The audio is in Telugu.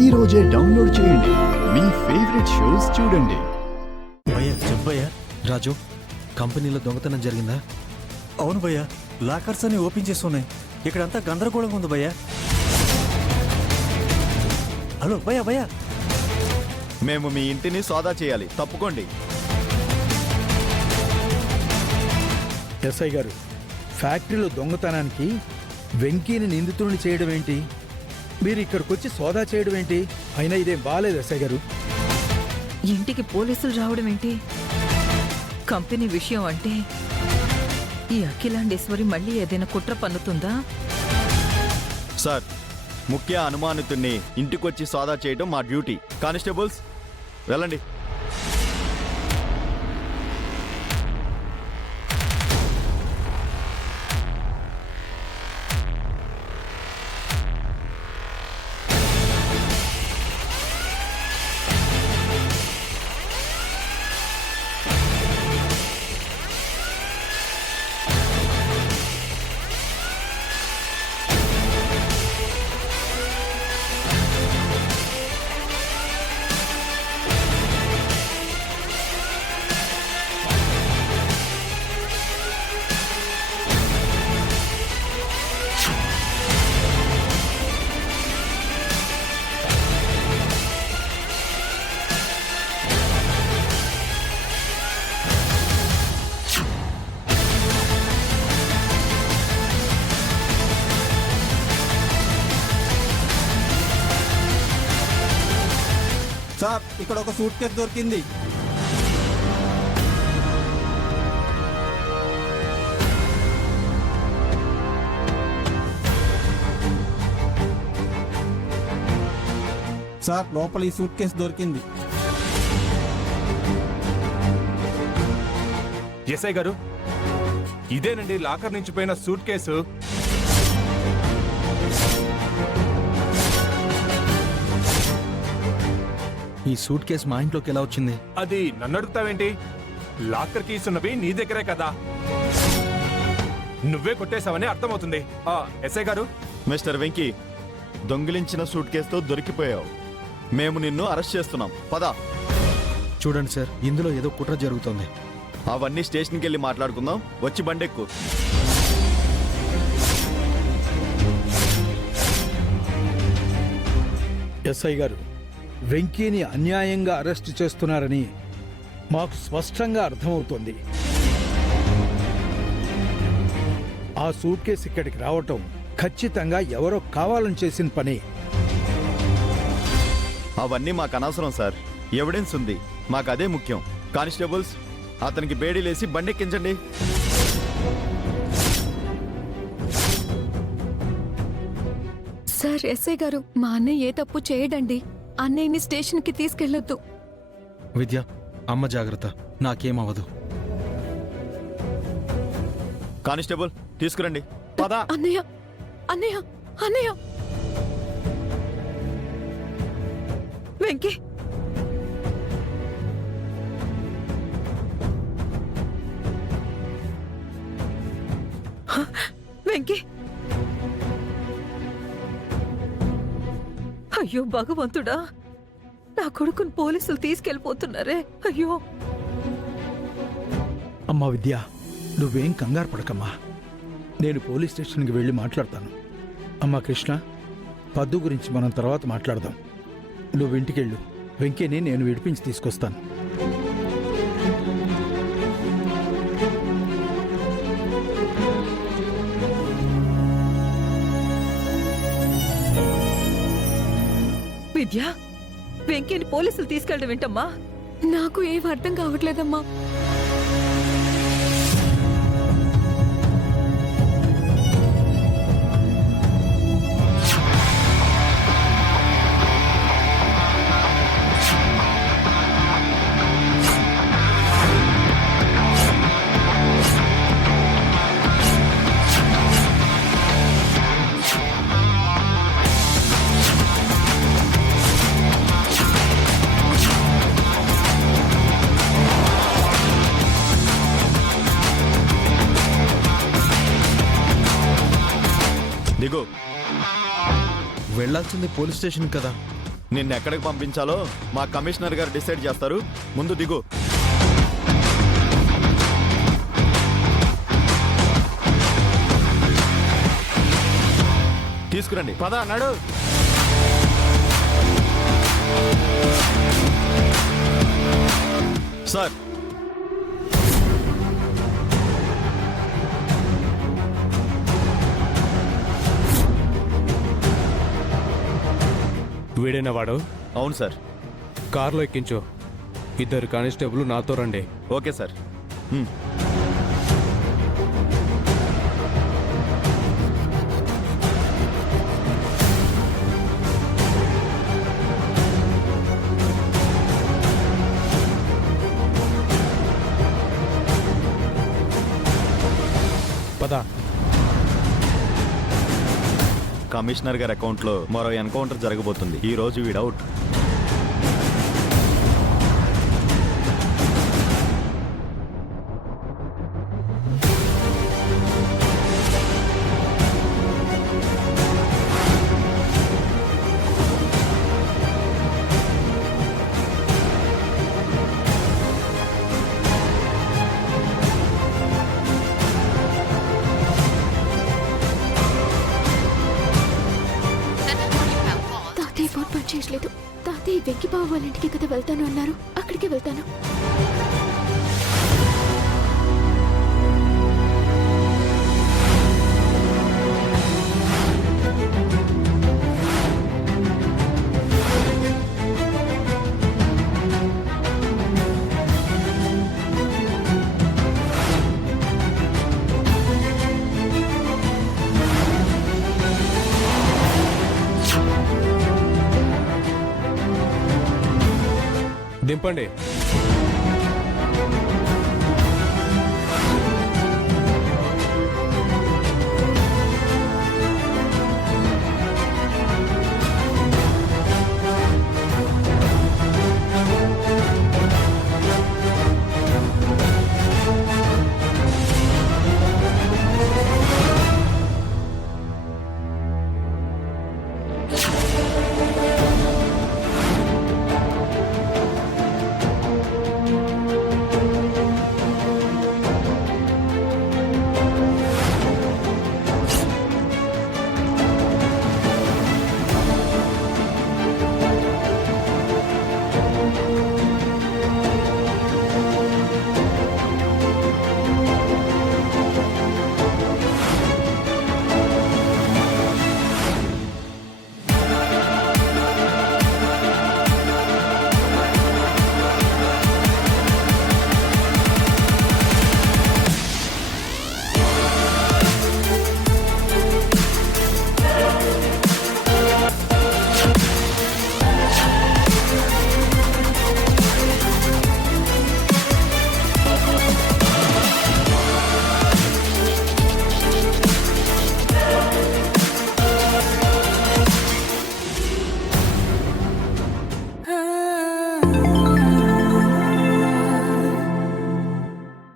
ఈ రోజే డౌన్లోడ్ చేయండి. మీ ఫేవరెట్ షోస్ చూడండి. భయ్యా చెప్పయ్యా. రాజు, కంపెనీలో దొంగతనం జరిగిందా? అవును భయ్యా, లాకర్స్ అన్ని ఓపెన్ చేస్తున్నాయి. ఇక్కడంతా గందరగోళంగా ఉంది భయ్యా. హలో భయ్యా. భయ్యా మేము మీ ఇంటిని సోదా చేయాలి, తప్పుకోండి. ఎస్ఐ గారు, ఫ్యాక్టరీలో దొంగతనానికి వెంకీని నిందితుడిని చేయడం ఏంటి? మీరు ఇక్కడికి వచ్చి సోదా చేయడం ఏంటి? అయినా ఇదేం బాలేదు ఎస్ఐ గారు. ఇంటికి పోలీసులు రావడం ఏంటి? కంపెనీ విషయం అంటే ఈ అఖిలాండేశ్వరి మళ్ళీ ఏదైనా కుట్ర పన్నుతుందా? సార్, ముఖ్య అనుమానితుడిని ఇంటికొచ్చి సోదా చేయడం మా డ్యూటీ. కానిస్టేబుల్స్ వెళ్ళండి. సార్, ఇక్కడ ఒక సూట్ కేసు దొరికింది. సార్, లోపల ఈ సూట్ కేసు దొరికింది. ఎస్ఐ గారు, ఇదేనండి లాకర్ నుంచి పోయిన సూట్ కేసు. ఈ సూట్ కేసు మా ఇంట్లోకి ఎలా వచ్చింది? అది నన్ను అడుగుతావేంటి? లాకర్ కీస్ ఉన్నవి నీ దగ్గరే కదా, నువ్వే కొట్టేశావని అర్థమవుతుంది. ఎస్ఐ గారు. మిస్టర్ వెంకీ, దొంగిలించిన సూట్ కేసుతో దొరికిపోయావు. మేము నిన్ను అరెస్ట్ చేస్తున్నాం. పద. చూడండి సార్, ఇందులో ఏదో కుట్ర జరుగుతోంది. అవన్నీ స్టేషన్కి వెళ్ళి మాట్లాడుకుందాం. వచ్చి బండెక్కు. ఎస్ఐ గారు, వెంకీని అన్యాయంగా అరెస్ట్ చేస్తున్నారని మాకు స్పష్టంగా అర్థమవుతోంది. ఆ సూట్ కేసు ఇక్కడికి రావటం ఖచ్చితంగా ఎవరో కావాలని చేసిన పని. అవన్నీ మాకు అనవసరం సార్. ఎవిడెన్స్ ఉంది, మాకు అదే ముఖ్యం. కానిస్టేబుల్స్, అతనికి బేడీలేసి బండెక్కించండి. సార్, ఎస్ఐ గారు, మా అన్నయ్య ఏ తప్పు చేయడండి. అన్నయ్యని స్టేషన్కి తీసుకెళ్లొద్దు. విద్య, అమ్మ జాగ్రత్త, నాకేమవదు. కానిస్టేబుల్, తీసుకురండి. పద. అన్నయ్య, అన్నయ్య, అన్నయ్య. వెంకీ, వెంకీ. అయ్యో భగవంతుడా, నా కొడుకుని పోలీసులు తీసుకెళ్ళిపోతున్నారే. అయ్యో. అమ్మా విద్య, నువ్వేం కంగారు పడకమ్మా. నేను పోలీస్ స్టేషన్కి వెళ్ళి మాట్లాడతాను. అమ్మా కృష్ణ, పద్దు గురించి మనం తర్వాత మాట్లాడదాం. నువ్వు ఇంటికెళ్ళు. వెంకీని నేను విడిపించి తీసుకొస్తాను. విద్య, వెంకీని పోలీసులు తీసుకెళ్ళడం ఏంటమ్మా? నాకు ఏం అర్థం కావట్లేదమ్మా. దిగు. వెళ్లాల్సింది పోలీస్ స్టేషన్ కదా. నిన్ను ఎక్కడికి పంపించాలో మా కమిషనర్ గారు డిసైడ్ చేస్తారు. ముందు దిగు. తీసుకురండి. పద నడు. సార్, వీడైన వాడు అవును సార్. కారులో ఎక్కించు. ఇద్దరు కానిస్టేబుల్ నాతో రండి. Okay sir. పద. కమిషనర్ గారి అకౌంట్లో మరో ఎన్కౌంటర్ జరగబోతుంది. ఈ రోజు వీడౌట్. తాతయ్య ఫోన్ పని చేయట్లేదు. తాతయ్య వెంకిబాబు వాళ్ళ ఇంటికి కదా వెళ్తాను అన్నారు. అక్కడికే వెళ్తాను. దింపండి.